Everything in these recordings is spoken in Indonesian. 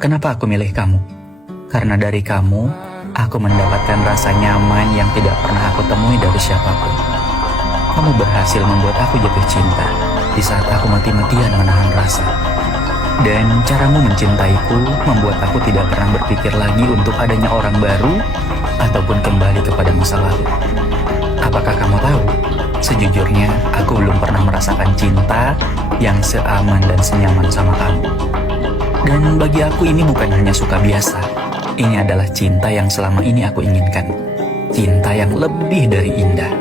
Kenapa aku milih kamu? Karena dari kamu, aku mendapatkan rasa nyaman yang tidak pernah aku temui dari siapapun. Kamu berhasil membuat aku jatuh cinta di saat aku mati-matian menahan rasa. Dan caramu mencintaiku membuat aku tidak pernah berpikir lagi untuk adanya orang baru ataupun kembali kepada masa lalu. Apakah kamu tahu? Sejujurnya, aku belum pernah merasakan cinta yang seaman dan senyaman sama kamu. Dan bagi aku ini bukan hanya suka biasa. Ini adalah cinta yang selama ini aku inginkan. Cinta yang lebih dari indah.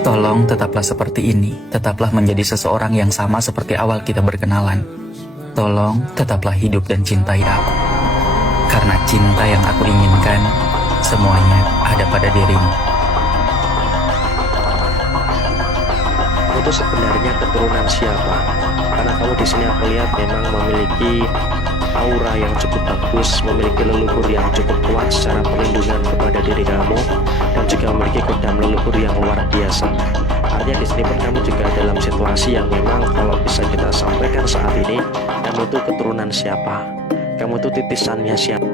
Tolong tetaplah seperti ini. Tetaplah menjadi seseorang yang sama seperti awal kita berkenalan. Tolong tetaplah hidup dan cintai aku. Karena cinta yang aku inginkan, semuanya ada pada dirimu. Itu sebenarnya keturunan siapa? Karena kamu di sini aku lihat memang memiliki aura yang cukup bagus, memiliki leluhur yang cukup kuat secara perlindungan kepada diri kamu, dan juga memiliki kodam leluhur yang luar biasa. Artinya di sini pun kamu juga dalam situasi yang memang kalau bisa kita sampaikan saat ini, kamu itu keturunan siapa? Kamu itu titisannya siapa?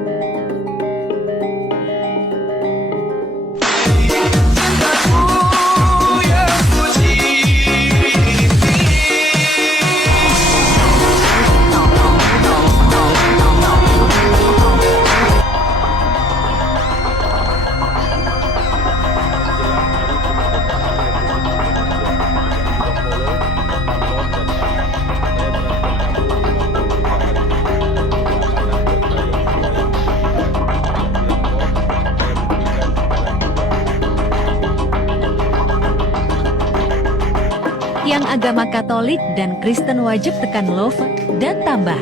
Yang agama Katolik dan Kristen wajib tekan love dan tambah.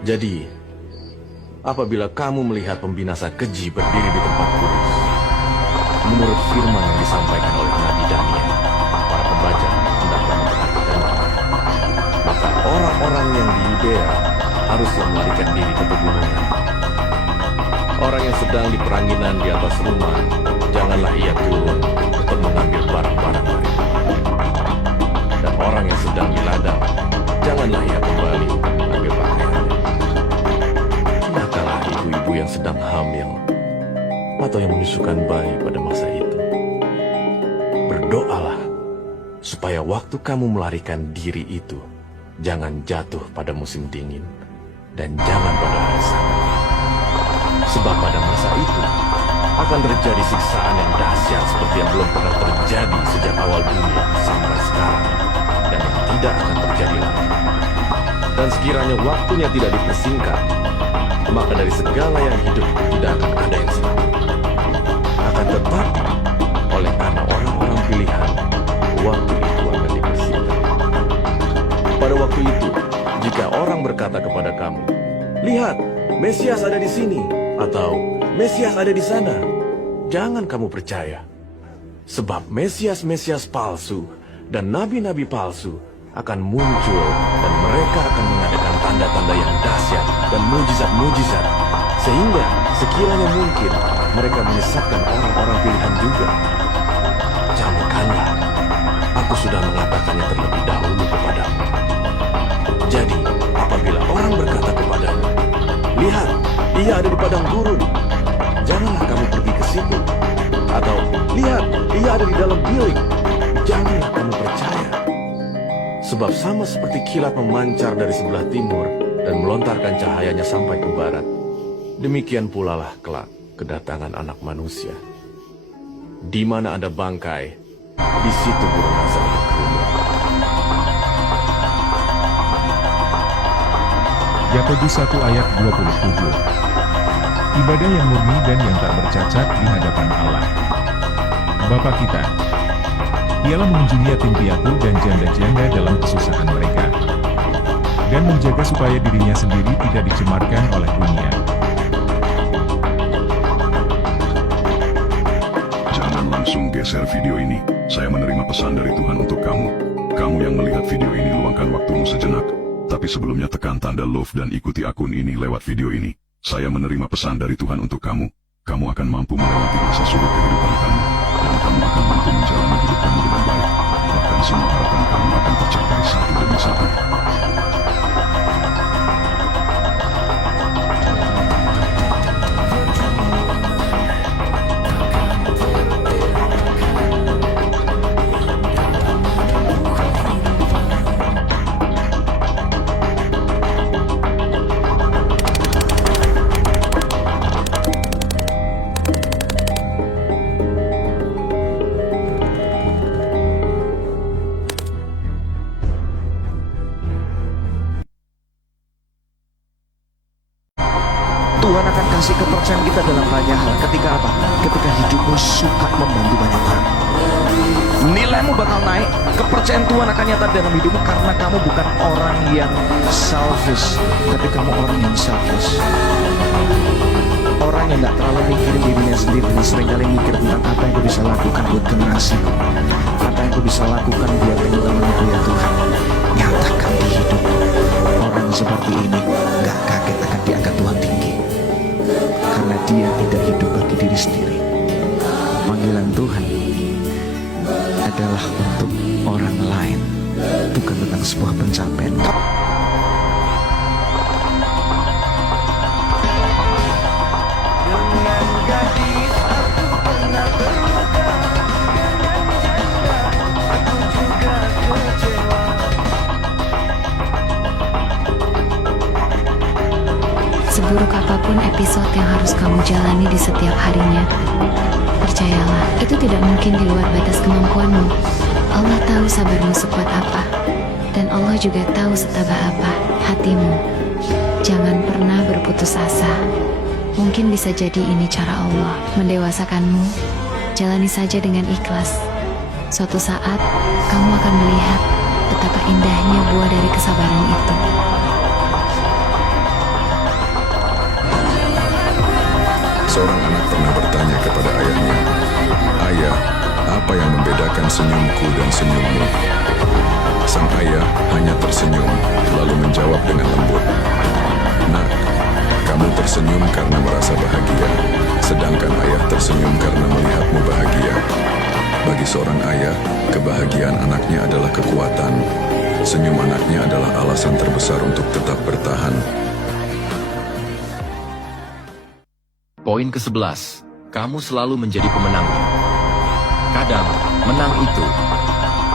Jadi, apabila kamu melihat pembinasa keji berdiri di tempat kudus, menurut firman yang disampaikan oleh Nabi Daniel, para pembaca hendaklah memperhatikan, maka orang-orang yang di Yudea haruslah melarikan diri ke pegunungan. Orang yang sedang di peranginan di atas rumah, janganlah ia turun untuk mengambil barang-barang mereka. Dan orang yang sedang di ladang, janganlah ia kembali mengambil pakaiannya. Tidaklah ibu-ibu yang sedang hamil atau yang menyusukan bayi pada masa itu. Berdoalah supaya waktu kamu melarikan diri itu jangan jatuh pada musim dingin dan jangan pada hari Sabat. Sebab pada masa itu akan terjadi siksaan yang dahsyat seperti yang belum pernah terjadi sejak awal dunia sampai sekarang, dan yang tidak akan terjadi lagi. Dan sekiranya waktunya tidak dipersingkat, maka dari segala yang hidup tidak akan ada yang selamat. Akan tetapi oleh karena orang-orang pilihan, waktu itu akan dipersingkat. Pada waktu itu, jika orang berkata kepada kamu, "Lihat, Mesias ada di sini," atau "Mesias ada di sana," jangan kamu percaya. Sebab Mesias-Mesias palsu dan nabi-nabi palsu akan muncul, dan mereka akan mengadakan tanda-tanda yang dahsyat dan mujizat-mujizat, sehingga sekiranya mungkin mereka menyesatkan orang-orang pilihan juga. Camkanlah, aku sudah mengatakannya terlebih dahulu kepadamu. Jadi, apabila orang berkata kepadamu, "Lihat, ia ada di padang gurun," janganlah kamu pergi ke situ. Atau, "Lihat, ia ada di dalam bilik," janganlah kamu percaya. Sebab sama seperti kilat memancar dari sebelah timur dan melontarkan cahayanya sampai ke barat, demikian pula lah kelak kedatangan Anak Manusia. Di mana ada bangkai, di situ burung azab berkerumun. Yakobus 1 ayat 27. Ibadah yang murni dan yang tak bercacat di hadapan Allah. Bapa kita, Dialah mengunjungi yatim piatu dan janda-janda dalam kesusahan mereka, dan menjaga supaya dirinya sendiri tidak dicemarkan oleh dunia. Jangan langsung geser video ini. Saya menerima pesan dari Tuhan untuk kamu. Kamu yang melihat video ini, luangkan waktumu sejenak. Tapi sebelumnya tekan tanda love dan ikuti akun ini lewat video ini. Saya menerima pesan dari Tuhan untuk kamu. Kamu akan mampu melewati masa sulit kehidupan kamu, dan kamu akan mampu menjalani hidup kamu dengan baik. Bahkan dan semua harapan kamu akan tercapai satu demi satu. Tuhan akan kasih kepercayaan kita dalam banyak hal. Ketika apa? Ketika hidupmu suka membantu banyak orang. Nilaimu bakal naik. Kepercayaan Tuhan akan nyata dalam hidupmu karena kamu bukan orang yang selfish, tapi kamu orang yang selfless. Orang yang tidak terlalu mikirin dirinya sendiri, seringkali mikir tentang apa yang aku bisa lakukan buat generasiku, apa yang aku bisa lakukan buat teman-temanku ya Tuhan. Nyatakan di hidupku. Orang seperti ini gak kaget akan diangkat Tuhan tinggi, karena dia tidak hidup bagi diri sendiri. Panggilan Tuhan adalah untuk orang lain, bukan tentang sebuah pencapaian. Seburuk apapun episode yang harus kamu jalani di setiap harinya, percayalah, itu tidak mungkin di luar batas kemampuanmu. Allah tahu sabarmu sekuat apa, dan Allah juga tahu setabah apa hatimu. Jangan pernah berputus asa. Mungkin bisa jadi ini cara Allah mendewasakanmu. Jalani saja dengan ikhlas. Suatu saat, kamu akan melihat betapa indahnya buah dari kesabaran itu. Seorang anak pernah bertanya kepada ayahnya, "Ayah, apa yang membedakan senyumku dan senyummu?" Sang ayah hanya tersenyum, lalu menjawab dengan lembut, "Nak, kamu tersenyum karena merasa bahagia, sedangkan ayah tersenyum karena melihatmu bahagia." Bagi seorang ayah, kebahagiaan anaknya adalah kekuatan. Senyum anaknya adalah alasan terbesar untuk tetap bertahan. Poin ke-11, kamu selalu menjadi pemenangnya. Kadang, menang itu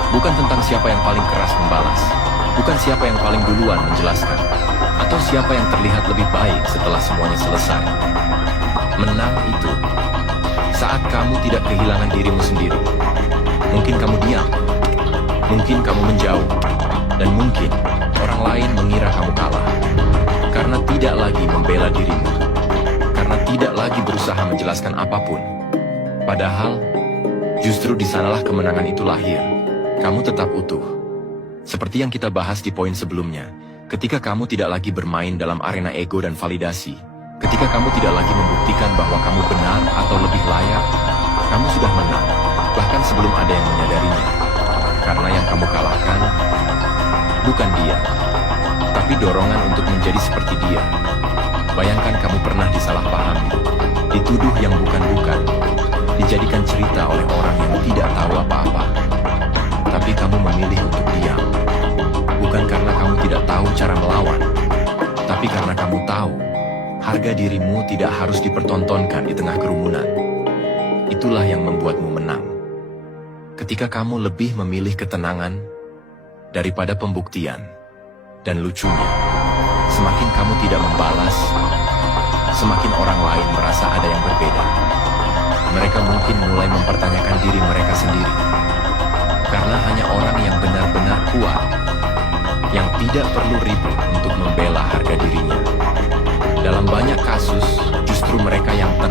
bukan tentang siapa yang paling keras membalas, bukan siapa yang paling duluan menjelaskan, atau siapa yang terlihat lebih baik setelah semuanya selesai. Menang itu saat kamu tidak kehilangan dirimu sendiri. Mungkin kamu diam, mungkin kamu menjauh, dan mungkin orang lain mengira kamu kalah, karena tidak lagi membela dirimu, karena tidak lagi berusaha menjelaskan apapun. Padahal, justru di sanalah kemenangan itu lahir. Kamu tetap utuh. Seperti yang kita bahas di poin sebelumnya, ketika kamu tidak lagi bermain dalam arena ego dan validasi, ketika kamu tidak lagi membuktikan bahwa kamu benar atau lebih layak, kamu sudah menang, bahkan sebelum ada yang menyadarinya. Karena yang kamu kalahkan bukan dia, tapi dorongan untuk menjadi seperti dia. Bayangkan kamu pernah disalahpahami, dituduh yang bukan-bukan, dijadikan cerita oleh orang yang tidak tahu apa-apa. Tapi kamu memilih untuk diam, bukan karena kamu tidak tahu cara melawan, tapi karena kamu tahu harga dirimu tidak harus dipertontonkan di tengah kerumunan. Itulah yang membuatmu menang. Ketika kamu lebih memilih ketenangan daripada pembuktian. Dan lucunya, semakin kamu tidak membalas, semakin orang lain merasa ada yang berbeda. Mereka mungkin mulai mempertanyakan diri mereka sendiri. Karena hanya orang yang benar-benar kuat, yang tidak perlu ribut untuk membela harga dirinya. Dalam banyak kasus, justru mereka yang tenang